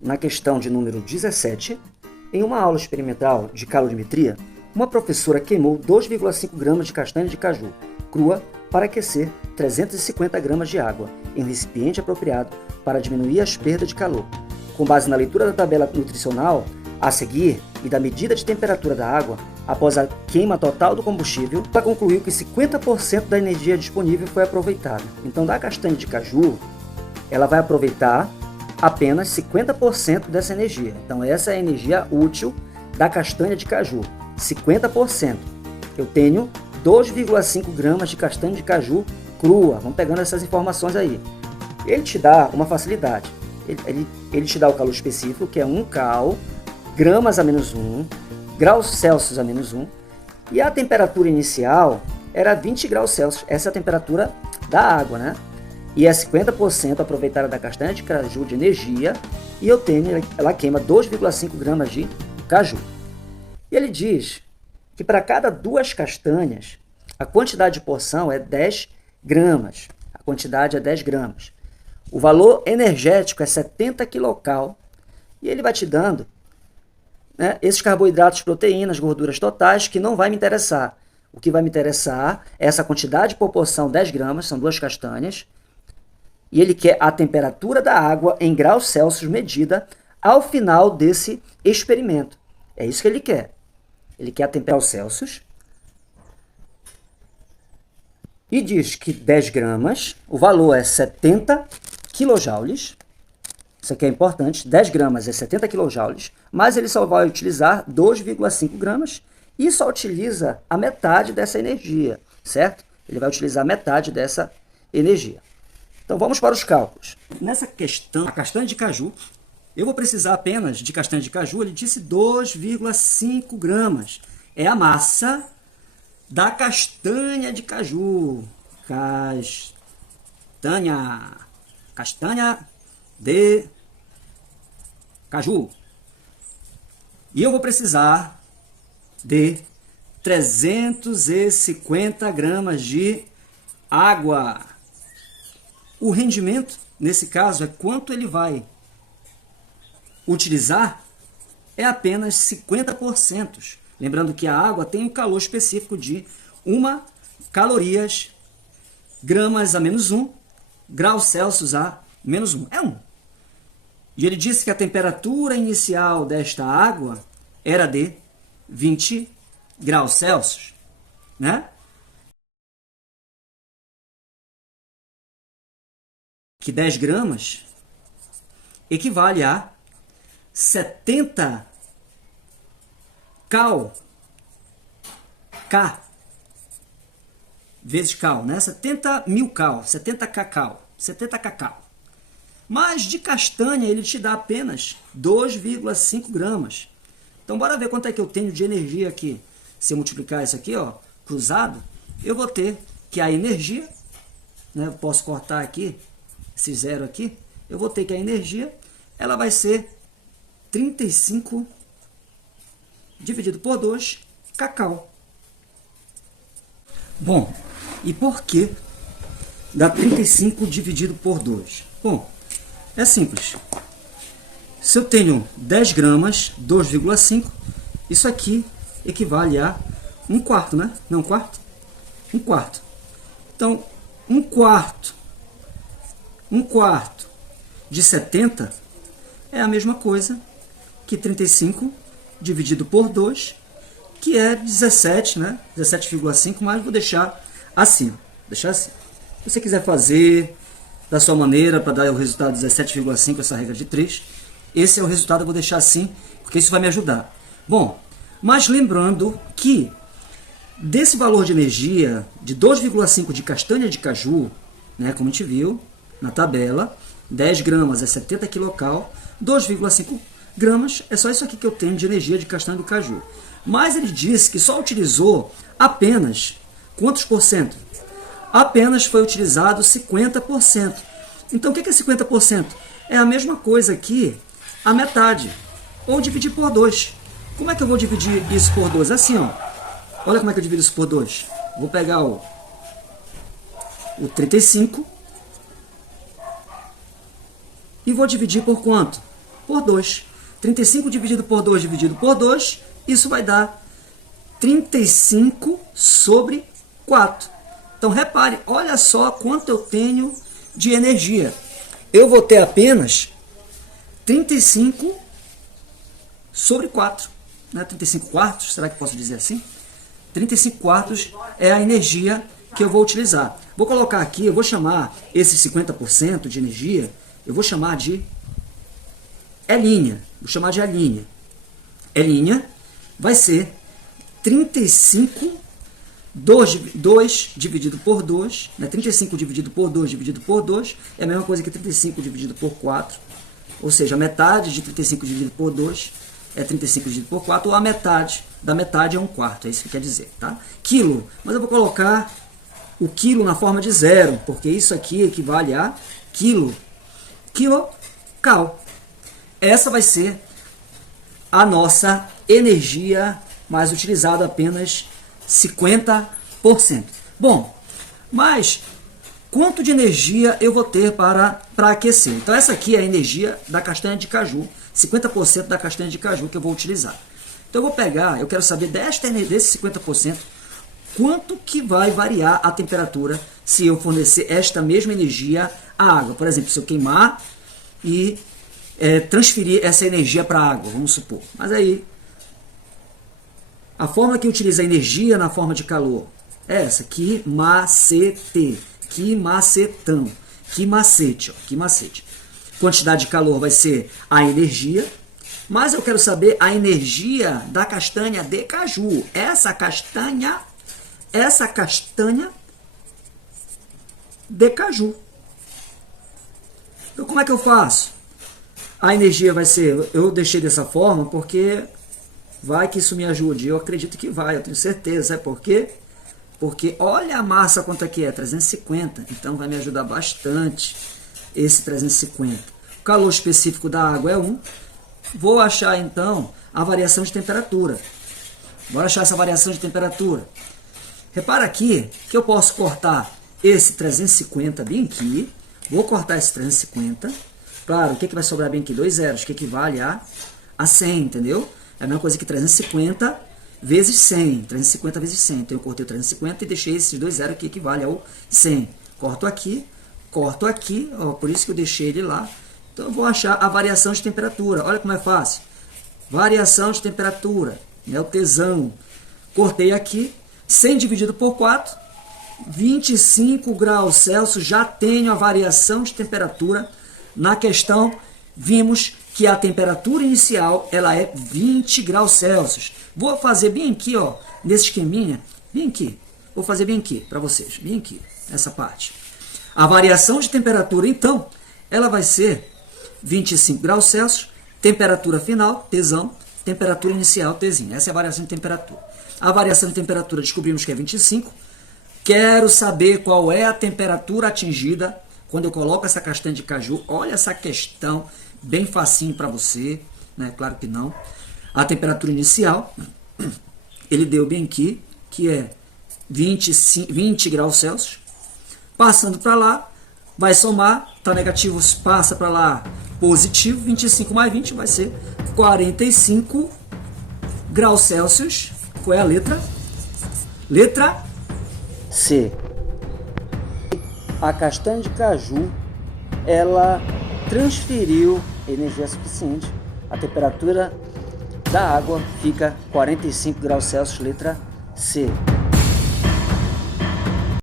Na questão de número 17, em uma aula experimental de calorimetria, uma professora queimou 2,5 gramas de castanha de caju crua para aquecer 350 gramas de água em um recipiente apropriado para diminuir as perdas de calor. Com base na leitura da tabela nutricional a seguir e da medida de temperatura da água, após a queima total do combustível, ela concluiu que 50% da energia disponível foi aproveitada. Então, da castanha de caju, ela vai aproveitar apenas 50% dessa energia. Então, essa é a energia útil da castanha de caju, 50%. Eu tenho 2,5 gramas de castanha de caju crua. Vamos pegando essas informações aí. Ele te dá uma facilidade. Ele te dá o calor específico, que é 1 cal, gramas a menos 1, graus Celsius a menos 1. E a temperatura inicial era 20 graus Celsius. Essa é a temperatura da água, né? E é 50% aproveitada da castanha de caju de energia. E eu tenho, ela queima 2,5 gramas de caju. E ele diz que para cada 2 castanhas, a quantidade de porção é 10 gramas. A quantidade é 10 gramas. O valor energético é 70 quilocal. E ele vai te dando, né, esses carboidratos, proteínas, gorduras totais, que não vai me interessar. O que vai me interessar é essa quantidade por porção, 10 gramas, são 2 castanhas. E ele quer a temperatura da água em graus Celsius medida ao final desse experimento. É isso que ele quer. Ele quer a temperatura Celsius. E diz que 10 gramas, o valor é 70 quilojoules. Isso aqui é importante. 10 gramas é 70 quilojoules. Mas ele só vai utilizar 2,5 gramas e só utiliza a metade dessa energia, certo? Ele vai utilizar metade dessa energia. Então vamos para os cálculos. Nessa questão, a castanha de caju, eu vou precisar apenas de castanha de caju, ele disse 2,5 gramas. É a massa da castanha de caju. Castanha de caju. E eu vou precisar de 350 gramas de água. O rendimento, nesse caso, é quanto ele vai utilizar, é apenas 50%. Lembrando que a água tem um calor específico de 1 calorias, gramas a menos 1, graus Celsius a menos 1. É 1. E ele disse que a temperatura inicial desta água era de 20 graus Celsius, né? Que 10 gramas equivale a 70 cal, K, vezes cal, né? 70 mil cal, 70 cacau, 70 cacau. Mas de castanha ele te dá apenas 2,5 gramas. Então bora ver quanto é que eu tenho de energia aqui. Se eu multiplicar isso aqui, ó, cruzado, eu vou ter que a energia, né? Eu posso cortar aqui, esse zero aqui, eu vou ter que a energia, ela vai ser 35 dividido por 2, cacau. Bom, e por que dá 35 dividido por 2? Bom, é simples. Se eu tenho 10 gramas, 2,5, isso aqui equivale a 1/4, né? Não, 1/4? 1/4. Então, 1/4 de 70 é a mesma coisa que 35 dividido por 2, que é 17, né? 17,5, mas vou deixar assim. Deixar assim. Se você quiser fazer da sua maneira para dar o resultado 17,5, essa regra de 3, esse é o resultado, eu vou deixar assim, porque isso vai me ajudar. Bom, mas lembrando que desse valor de energia de 2,5 de castanha de caju, né, como a gente viu na tabela, 10 gramas é 70 quilocal, 2,5 gramas é só isso aqui que eu tenho de energia de castanha do caju. Mas ele disse que só utilizou apenas quantos por cento? Apenas foi utilizado 50%. Então o que é 50%? É a mesma coisa aqui, a metade, ou dividir por 2. Como é que eu vou dividir isso por 2? Assim, ó. Olha como é que eu divido isso por 2. Vou pegar o 35 e vou dividir por quanto? por 2. 35 dividido por 2 dividido por 2, isso vai dar 35 sobre 4. Então, repare, olha só quanto eu tenho de energia. Eu vou ter apenas 35 sobre 4. Né? 35 quartos, será que posso dizer assim? 35 quartos é a energia que eu vou utilizar. Vou colocar aqui, eu vou chamar esse 50% de energia, eu vou chamar de E'. Vou chamar de E'. E' vai ser 35, 2 dividido por 2, né? 35 dividido por 2 dividido por 2 é a mesma coisa que 35 dividido por 4, ou seja, a metade de 35 dividido por 2 é 35 dividido por 4, ou a metade da metade é 1/4, é isso que quer dizer, tá? Quilo, mas eu vou colocar o quilo na forma de zero, porque isso aqui equivale a quilo, quilocal. Essa vai ser a nossa energia mais utilizada, apenas 50%. Bom, mas quanto de energia eu vou ter para aquecer? Então essa aqui é a energia da castanha de caju, 50% da castanha de caju que eu vou utilizar. Então eu vou pegar, eu quero saber desse 50%, quanto que vai variar a temperatura se eu fornecer esta mesma energia à água. Por exemplo, se eu queimar e transferir essa energia para a água, vamos supor. Mas aí, a forma que utiliza a energia na forma de calor é essa, que macete, que macetão, que macete, ó, que macete. Quantidade de calor vai ser a energia, mas eu quero saber a energia da castanha de caju. Essa castanha de caju. Então como é que eu faço? A energia vai ser, eu deixei dessa forma porque vai que isso me ajude. Eu acredito que vai, eu tenho certeza. Sabe por quê? Porque olha a massa quanto aqui é, 350. Então vai me ajudar bastante esse 350. O calor específico da água é 1. Vou achar então a variação de temperatura. Bora achar essa variação de temperatura. Repara aqui que eu posso cortar esse 350 bem aqui. Vou cortar esse 350. Claro, o que vai sobrar bem aqui? 2 zeros, que equivale a 100, entendeu? É a mesma coisa que 350 vezes 100. 350 vezes 100. Então eu cortei o 350 e deixei esses 2 zeros que equivale ao 100. Corto aqui, ó, por isso que eu deixei ele lá. Então eu vou achar a variação de temperatura. Olha como é fácil. Variação de temperatura, né? O tesão. Cortei aqui, 100 dividido por 4, 25 graus Celsius. Já tenho a variação de temperatura. Na questão, vimos que a temperatura inicial ela é 20 graus Celsius. Vou fazer bem aqui, ó, nesse esqueminha, bem aqui. Vou fazer bem aqui para vocês, bem aqui, essa parte. A variação de temperatura, então, ela vai ser 25 graus Celsius, temperatura final, Tsão, temperatura inicial, Tzinho. Essa é a variação de temperatura. A variação de temperatura descobrimos que é 25. Quero saber qual é a temperatura atingida quando eu coloco essa castanha de caju. Olha essa questão, bem facinho para você, né? Claro que não. A temperatura inicial, ele deu bem aqui, que é 20 graus Celsius. Passando para lá, vai somar, tá negativo, passa para lá, positivo, 25 mais 20 vai ser 45 graus Celsius. Qual é a letra? Letra C. A castanha de caju, ela transferiu energia suficiente. A temperatura da água fica 45 graus Celsius, letra C.